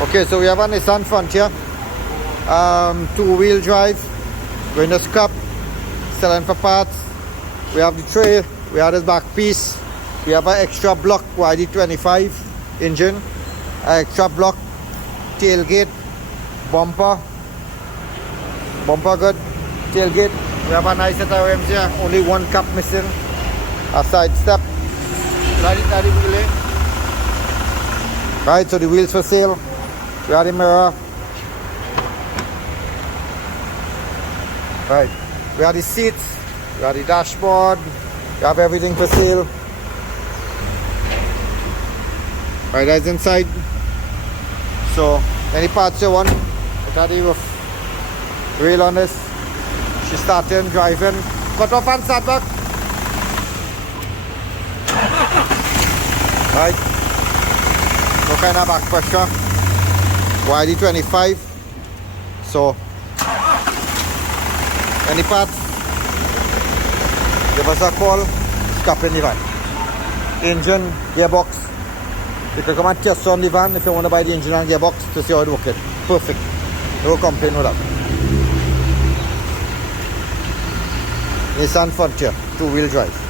Okay, so we have a Nissan Frontier, 2-wheel drive, going to scrap, selling for parts. We have the tray, we have this back piece, we have an extra block YD25 engine, an extra block tailgate, bumper good, tailgate. We have a nice set of rims here, only one cap missing, a side step, right, so the wheels for sale. We have the mirror. Right. We have the seats. We have the dashboard. We have everything for sale. Right, that's inside. So, any parts you want, look at the roof. Rail on this. She's starting, driving. Cut off and start back. Right. No kind of back pressure. YD25. So any parts, give us a call. Scrap in the van. Engine, gearbox. You can come and test on the van if you want to buy the engine and gearbox to see how it works. Perfect. No complaint with that. Nissan Frontier 2-wheel drive.